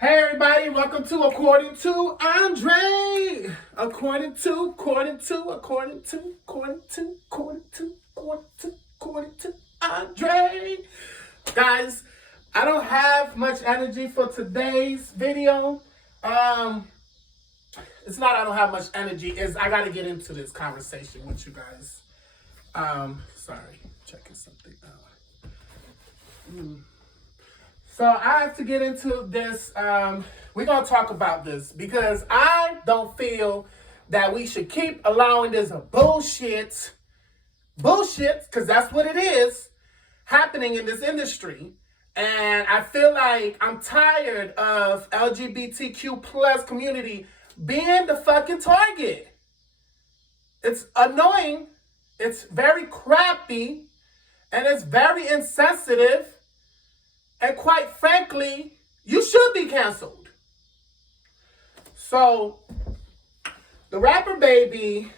Hey everybody, welcome to According to Andre. According to Andre. Guys, I don't have much energy for today's video. It's not I don't have much energy, is I gotta get into this conversation with you guys. Sorry, checking something out. So I have to get into this. We're going to talk about this because I don't feel that we should keep allowing this bullshit, because that's what it is, happening in this industry. And I feel like I'm tired of LGBTQ plus community being the fucking target. It's annoying. It's very crappy. And it's very insensitive. And quite frankly, you should be canceled. So, the rapper Baby,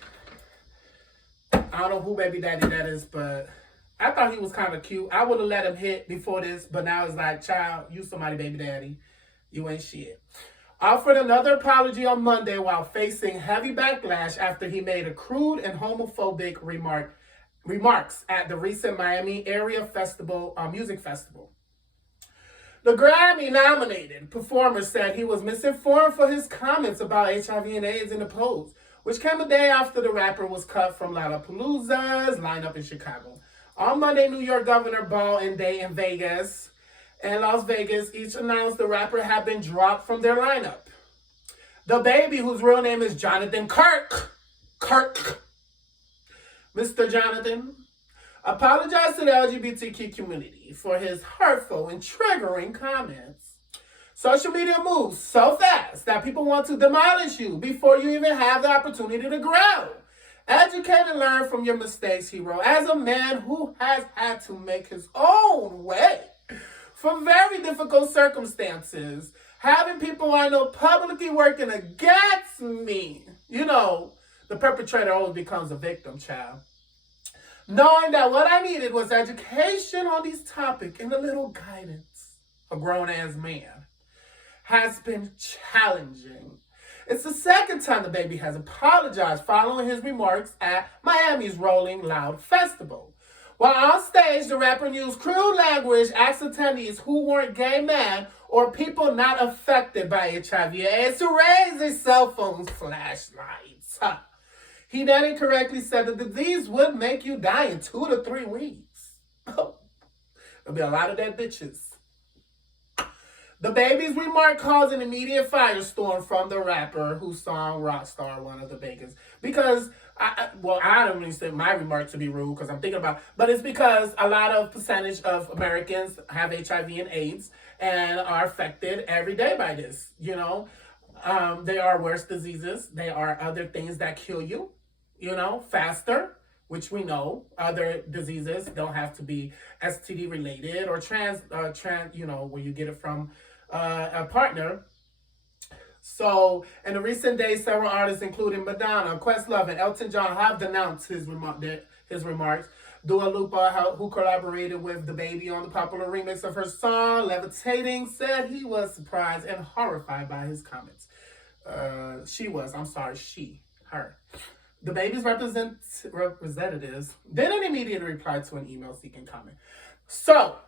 I don't know who Baby Daddy that is, but I thought he was kind of cute. I would have let him hit before this, but now it's like, child, you somebody Baby Daddy. You ain't shit. Offered another apology on Monday while facing heavy backlash after he made a crude and homophobic remarks at the recent Miami area music festival. The Grammy-nominated performer said he was misinformed for his comments about HIV and AIDS in the post, which came a day after the rapper was cut from Lollapalooza's lineup in Chicago. On Monday, New York Governor Ball and Day in Vegas and Las Vegas each announced the rapper had been dropped from their lineup. The Baby, whose real name is Jonathan Kirk, Mr. Jonathan, apologized to the LGBTQ community for his hurtful and triggering comments. Social media moves so fast that people want to demolish you before you even have the opportunity to grow. Educate and learn from your mistakes, hero. As a man who has had to make his own way from very difficult circumstances, having people I know publicly working against me, the perpetrator always becomes a victim, child. Knowing that what I needed was education on these topics and a little guidance, a grown-ass man, has been challenging. It's the second time the Baby has apologized following his remarks at Miami's Rolling Loud Festival. While on stage, the rapper used crude language, asked attendees who weren't gay men or people not affected by HIV AIDS to raise their cell phones' flashlights. He then incorrectly said the disease would make you die in 2 to 3 weeks. There'll be a lot of dead bitches. The Baby's remark caused an immediate firestorm from the rapper whose song Rockstar, one of the biggest. Because, I don't really say my remark to be rude because I'm thinking about, but it's because a lot of percentage of Americans have HIV and AIDS and are affected every day by this, They are worse diseases. They are other things that kill you. Faster, which we know other diseases don't have to be STD related or trans, where you get it from a partner. So, in the recent days, several artists, including Madonna, Questlove, and Elton John, have denounced his remarks. Dua Lipa, who collaborated with the Baby on the popular remix of her song "Levitating," said he was surprised and horrified by his comments. Her. The Baby's representatives didn't immediately reply to an email seeking comment. So,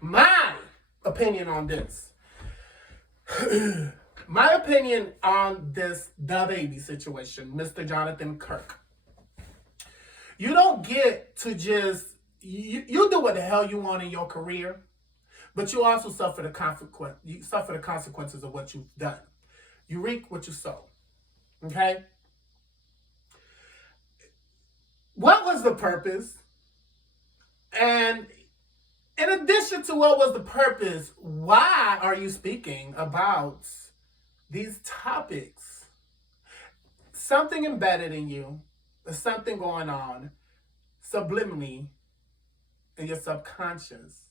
my opinion on this. My opinion on this The Baby situation, Mr. Jonathan Kirk. You don't get to just, you do what the hell you want in your career, but you also suffer the consequences of what you've done. You reap what you sow. Okay? What was the purpose? And in addition to what was the purpose, why are you speaking about these topics? Something embedded in you, there's something going on subliminally in your subconscious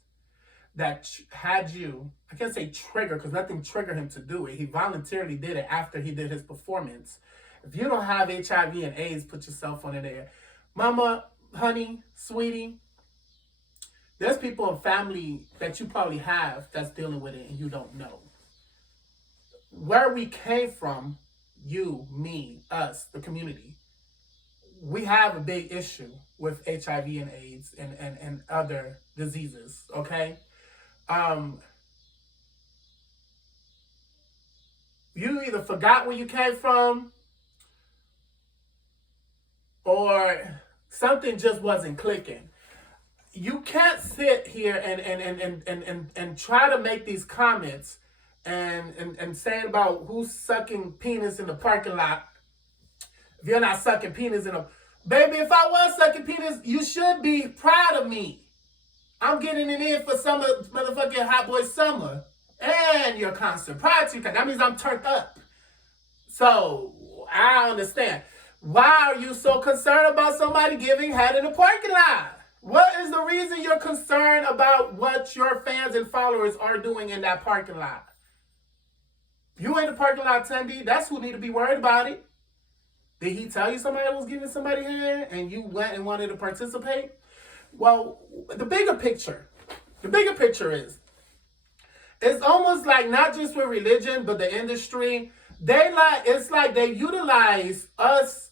that had you, I can't say trigger because nothing triggered him to do it. He voluntarily did it after he did his performance. If you don't have HIV and AIDS, put your cell phone in there. Mama, honey, sweetie, there's people in family that you probably have that's dealing with it and you don't know. where we came from, you, me, us, the community, we have a big issue with HIV and AIDS and other diseases, okay? You either forgot where you came from or something just wasn't clicking. You can't sit here and try to make these comments and saying about who's sucking penis in the parking lot. If you're not sucking penis in a... Baby, if I was sucking penis, you should be proud of me. I'm getting it in for summer, motherfucking Hot Boy Summer. And your concert. Prior to that means I'm turned up. So, I understand. Why are you so concerned about somebody giving head in the parking lot? What is the reason you're concerned about what your fans and followers are doing in that parking lot? You in the parking lot attendee, that's who need to be worried about it. Did he tell you somebody was giving somebody head and you went and wanted to participate? Well, the bigger picture is, it's almost like not just with religion, but the industry, it's like they utilize us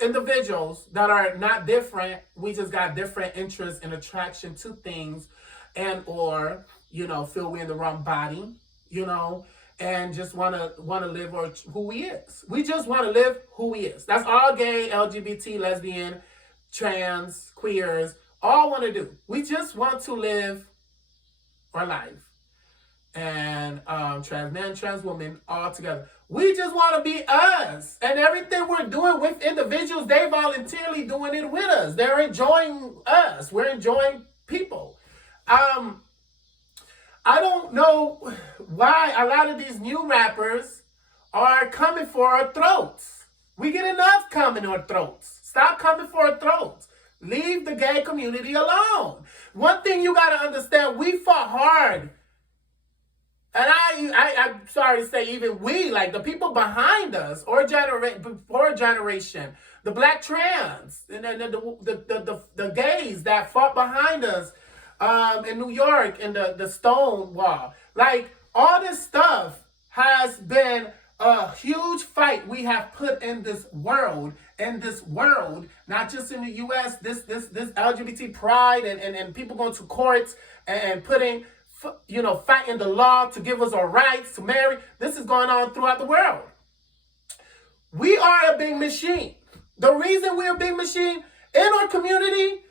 individuals that are not different. We just got different interests and attraction to things and or, feel we're in the wrong body, and just want to live or who he is. We just want to live who he is. That's all gay, LGBT, lesbian, trans, queers, all want to do. We just want to live our life. And trans men, trans women, all together. We just want to be us. And everything we're doing with individuals, they voluntarily doing it with us. They're enjoying us. We're enjoying people. I don't know why a lot of these new rappers are coming for our throats. We get enough coming our throats. Stop coming for our throats. Leave the gay community alone. One thing you got to understand, we fought hard. And I'm sorry to say, even we, like the people behind us, or before generation, the black trans, and then the gays that fought behind us in New York in the Stonewall. Like, all this stuff has been a huge fight we have put in this world, not just in the U.S., this LGBT pride and people going to courts and putting... fighting the law to give us our rights to marry. This is going on throughout the world. We are a big machine. The reason we're a big machine in our community,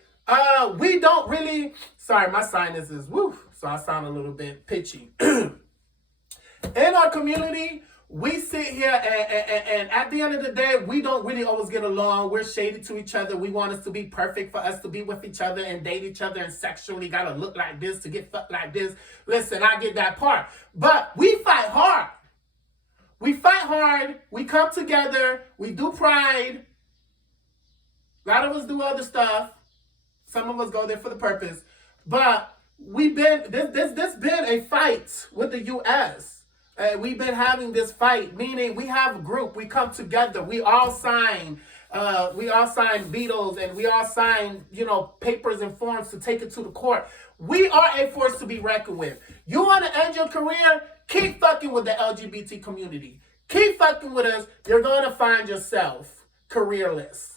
we don't really... Sorry, my sinus is woof, so I sound a little bit pitchy. In our community, we sit here and at the end of the day, we don't really always get along. We're shady to each other. We want us to be perfect for us to be with each other and date each other and sexually gotta look like this to get fucked like this. Listen, I get that part. But we fight hard. We fight hard. We come together. We do pride. A lot of us do other stuff. Some of us go there for the purpose. But this been a fight with the U.S. We've been having this fight, meaning we have a group, we come together, we all sign Beatles and we all sign, papers and forms to take it to the court. We are a force to be reckoned with. You want to end your career? Keep fucking with the LGBT community. Keep fucking with us. You're going to find yourself careerless.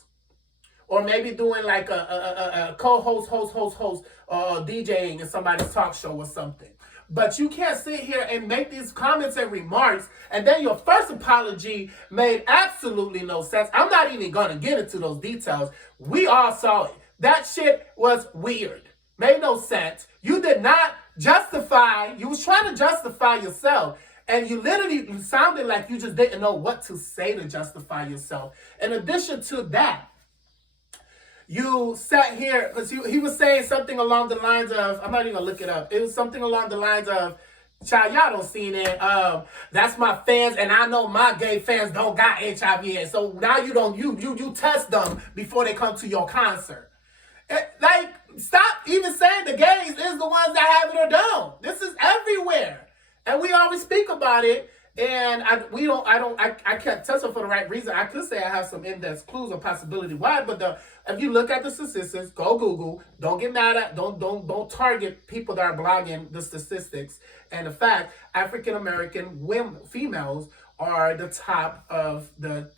Or maybe doing like a co-host, DJing in somebody's talk show or something. But you can't sit here and make these comments and remarks, and then your first apology made absolutely no sense. I'm not even going to get into those details. We all saw it. That shit was weird. Made no sense. You did not justify. You was trying to justify yourself, and you literally sounded like you just didn't know what to say to justify yourself. In addition to that, you sat here, because he was saying something along the lines of, I'm not even going to look it up. It was something along the lines of, child, y'all don't see it. That's my fans, and I know my gay fans don't got HIV. So now you test them before they come to your concert. Stop even saying the gays is the ones that have it or don't. This is everywhere. And we always speak about it, And I can't touch it for the right reason. I could say I have some index clues or possibility why, but if you look at the statistics, go Google. Don't get mad at, don't target people that are blogging the statistics. And the fact, African American women, females are the top of the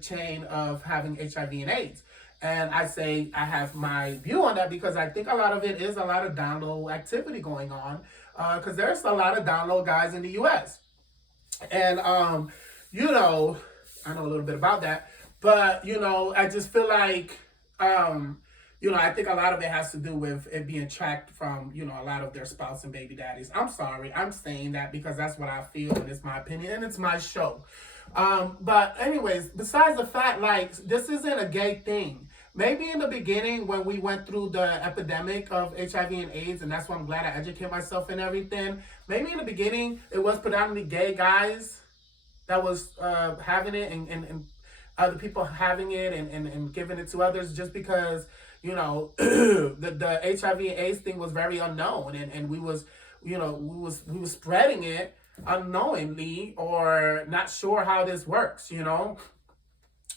chain of having HIV and AIDS. And I say I have my view on that because I think a lot of it is a lot of down low activity going on. Because there's a lot of down low guys in the U.S. And, you know, I know a little bit about that, but, you know, I just feel like, you know, I think a lot of it has to do with it being tracked from, you know, a lot of their spouse and baby daddies. I'm sorry. I'm saying that because that's what I feel and it's my opinion and it's my show. But anyways, besides the fact, like, this isn't a gay thing. Maybe in the beginning when we went through the epidemic of HIV and AIDS, and that's why I'm glad I educate myself and everything. Maybe in the beginning it was predominantly gay guys that was having it and other people having it and giving it to others just because, you know, the HIV and AIDS thing was very unknown and we was, you know, we was spreading it unknowingly or not sure how this works, you know.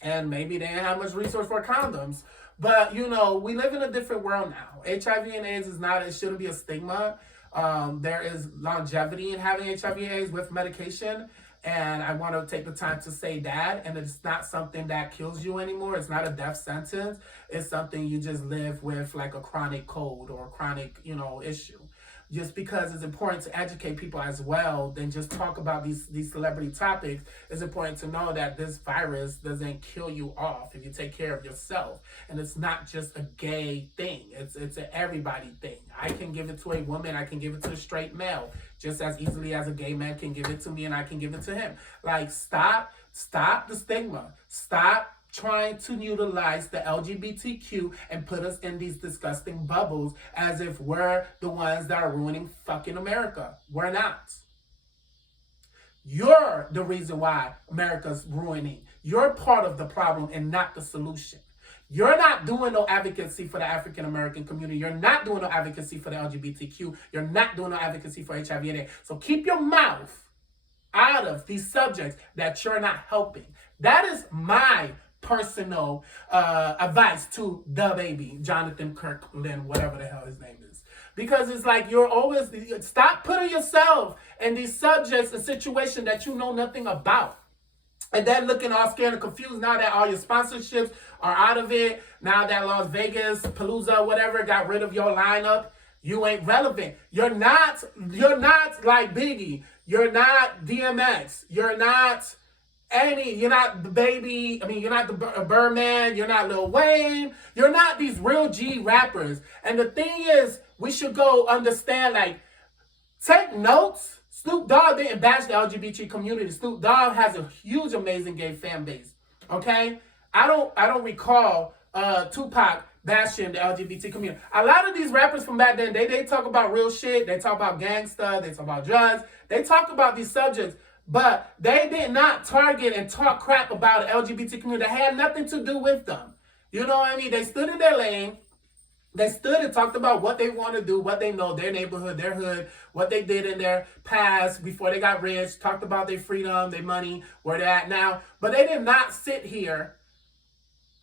And maybe they didn't have much resource for condoms. But, you know, we live in a different world now. HIV and AIDS is not, it shouldn't be a stigma. There is longevity in having HIV and AIDS with medication. And I want to take the time to say that. And it's not something that kills you anymore. It's not a death sentence. It's something you just live with like a chronic cold or a chronic, you know, issue. Just because it's important to educate people as well than just talk about these celebrity topics, it's important to know that this virus doesn't kill you off if you take care of yourself. And it's not just a gay thing. It's an everybody thing. I can give it to a woman. I can give it to a straight male just as easily as a gay man can give it to me and I can give it to him. Like, stop the stigma. Stop trying to utilize the LGBTQ and put us in these disgusting bubbles as if we're the ones that are ruining fucking America. We're not. You're the reason why America's ruining. You're part of the problem and not the solution. You're not doing no advocacy for the African American community. You're not doing no advocacy for the LGBTQ. You're not doing no advocacy for HIV and AIDS. So keep your mouth out of these subjects that you're not helping. That is my personal advice to the baby, Jonathan Kirkland, whatever the hell his name is. Because it's like you're always, stop putting yourself in these subjects and situations that you know nothing about. And then looking all scared and confused now that all your sponsorships are out of it. Now that Las Vegas, Palooza, whatever, got rid of your lineup. You ain't relevant. You're not like Biggie. You're not DMX. You're not you're not the baby, you're not the Birdman, you're not Lil Wayne, you're not these real G rappers. And the thing is, we should go understand, like, take notes. Snoop Dogg didn't bash the LGBT community. Snoop Dogg has a huge, amazing gay fan base. Okay? I don't recall Tupac bashing the LGBT community. A lot of these rappers from back then, they talk about real shit, they talk about gangsta, they talk about drugs, they talk about these subjects. But they did not target and talk crap about the LGBT community. That had nothing to do with them. You know what I mean? They stood in their lane. They stood and talked about what they want to do, what they know, their neighborhood, their hood, what they did in their past before they got rich, talked about their freedom, their money, where they're at now. But they did not sit here,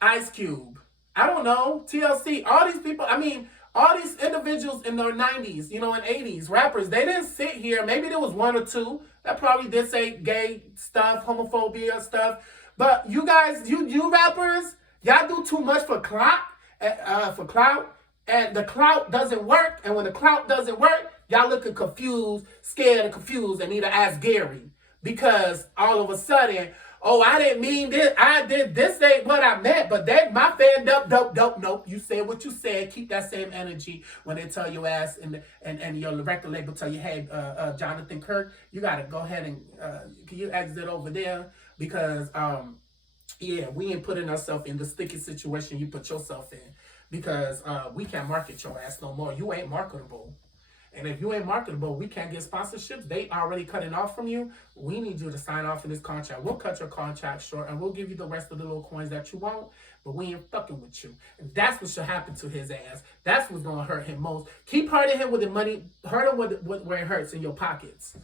Ice Cube, I don't know, TLC, all these people, all these individuals in their 90s, and 80s, rappers, they didn't sit here. Maybe there was one or two that probably did say gay stuff, homophobia stuff. But you guys, you rappers, y'all do too much for clout, and the clout doesn't work. And when the clout doesn't work, y'all looking confused, scared and confused, and need to ask Gary. Because all of a sudden, oh, I didn't mean this. I did this ain't what I meant, but my fan dope. Nope. You said what you said. Keep that same energy when they tell your ass and your record label tell you, hey, Jonathan Kirk, you gotta go ahead and can you exit over there because yeah, we ain't putting ourselves in the sticky situation you put yourself in because we can't market your ass no more. You ain't marketable. And if you ain't marketable, we can't get sponsorships. They already cutting off from you. We need you to sign off in this contract. We'll cut your contract short and we'll give you the rest of the little coins that you want, but we ain't fucking with you. And that's what should happen to his ass. That's what's going to hurt him most. Keep hurting him with the money. Hurt him with where it hurts in your pockets.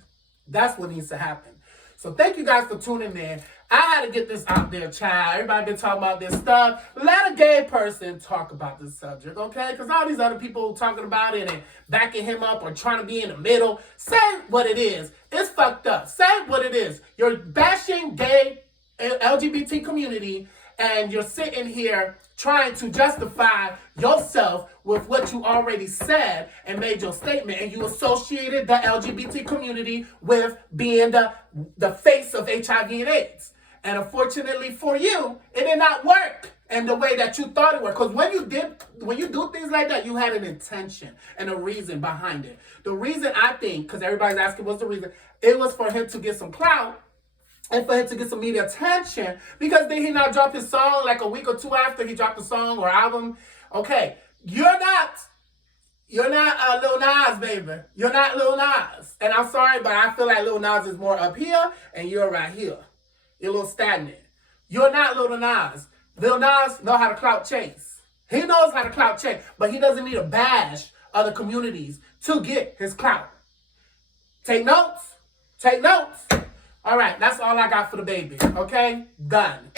That's what needs to happen. So thank you guys for tuning in. I had to get this out there, child. Everybody been talking about this stuff. Let a gay person talk about this subject, okay? Because all these other people talking about it and backing him up or trying to be in the middle. Say what it is. It's fucked up. Say what it is. You're bashing gay LGBT community, and you're sitting here trying to justify yourself with what you already said and made your statement, and you associated the LGBT community with being the face of HIV and AIDS. And unfortunately for you, it did not work in the way that you thought it would. Because when you do things like that, you had an intention and a reason behind it. The reason, I think, because everybody's asking what's the reason, it was for him to get some clout and for him to get some media attention, because then he not dropped his song like a week or two after he dropped the song or album. Okay, you're not Lil Nas, baby. You're not Lil Nas. And I'm sorry, but I feel like Lil Nas is more up here and you're right here. You're a little stagnant. You're not Lil Nas. Lil Nas know how to clout chase. He knows how to clout chase, but he doesn't need to bash other communities to get his clout. Take notes. Take notes. All right, that's all I got for the baby. Okay? Done.